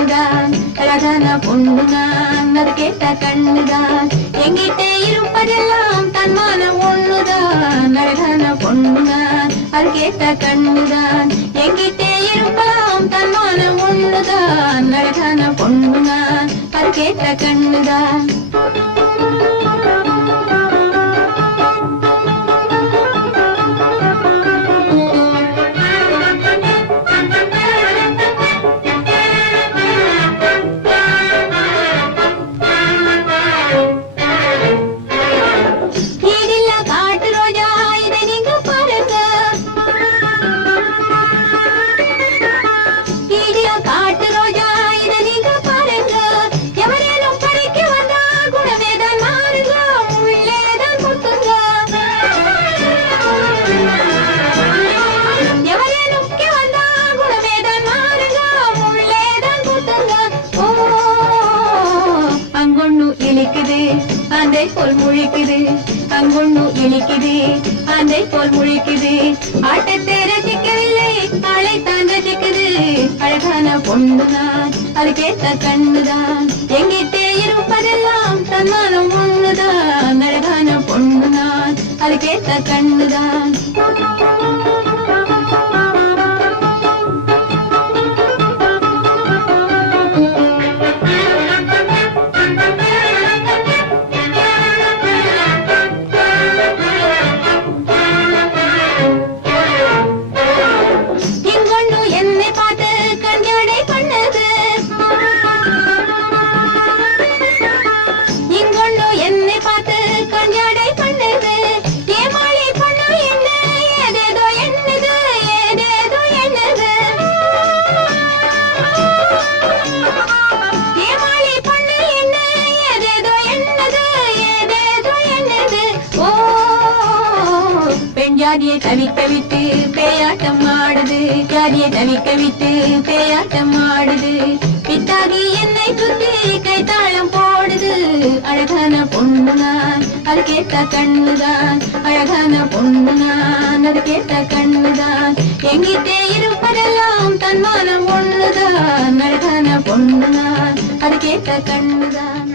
கண்ணுதான், அழகான பொண்ணுதான், அது கேட்ட கண்ணுதான். எங்கிட்ட இருப்பதெல்லாம் தன்மானம் ஒண்ணுதான், அழகான பொண்ணுதான், அது கேட்ட கண்ணுதான். எங்கிட்ட இருப்பதாம் தன்மானம் ஒண்ணுதான், அழகான பொண்ணுதான், அது கேட்ட கண்ணுதான். அந்தை போல் முழிக்குது, அங்கொண்ணு இனிக்குது, அந்தை போல் முழிக்குது. ஆட்டத்தை ரசிக்கவில்லை, அழைத்தான் ரசிக்குது. அழகான பொண்ணுதான், அது கேட்ட கண்ணுதான். எங்கிட்டே இருப்பதெல்லாம் தன்மானம் ஒண்ணுதான், அழகான பொண்ணுதான், அது கேட்ட கண்ணுதான். ஜாதியை தவிக்க விட்டு பேயாட்டம் ஆடுது, ஜாதியை தவிக்க விட்டு பேயாட்டம் ஆடுது. பித்தாகி என்னை சுத்தி கைத்தாளம் போடுது. அழகான பொண்ணுதான், அது கேட்ட கண்ணுதான், அழகான பொண்ணுதான், அது கேட்ட கண்ணுதான். எங்கிட்டே இருப்பதெல்லாம் தன்மானம் ஒண்ணுதான், அழகான பொண்ணுதான், அது கேட்ட கண்ணுதான்.